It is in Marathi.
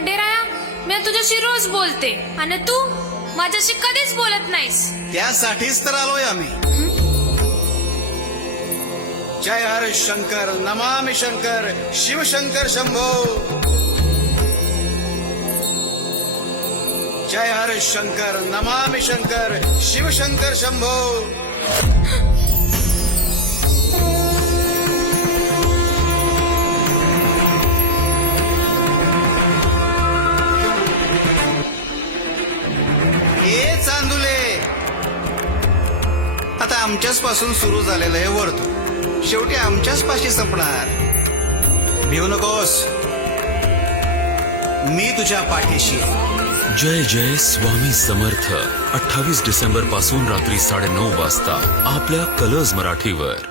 खंडेराया, मी तुझ्याशी रोज बोलते आणि तू माझ्याशी कधीच बोलत नाहीस. त्यासाठीच तर आलोय आम्ही. जय हर शंकर, नमामि शंकर, शिवशंकर शंभो. जय हर शंकर, नमामि शंकर, शिवशंकर शंभो. हे चांदुले, आता आमच्याच पासून सुरू झालेलं हे वर्तुळ शेवटी आमच्याच पाशी संपणार. भिवू नकोस, मी तुझ्या पाठीशी आहे. जय जय स्वामी समर्थ. 28 डिसेंबर पासून रात्री 9:30 वाजता आपल्या कलर्स मराठीवर.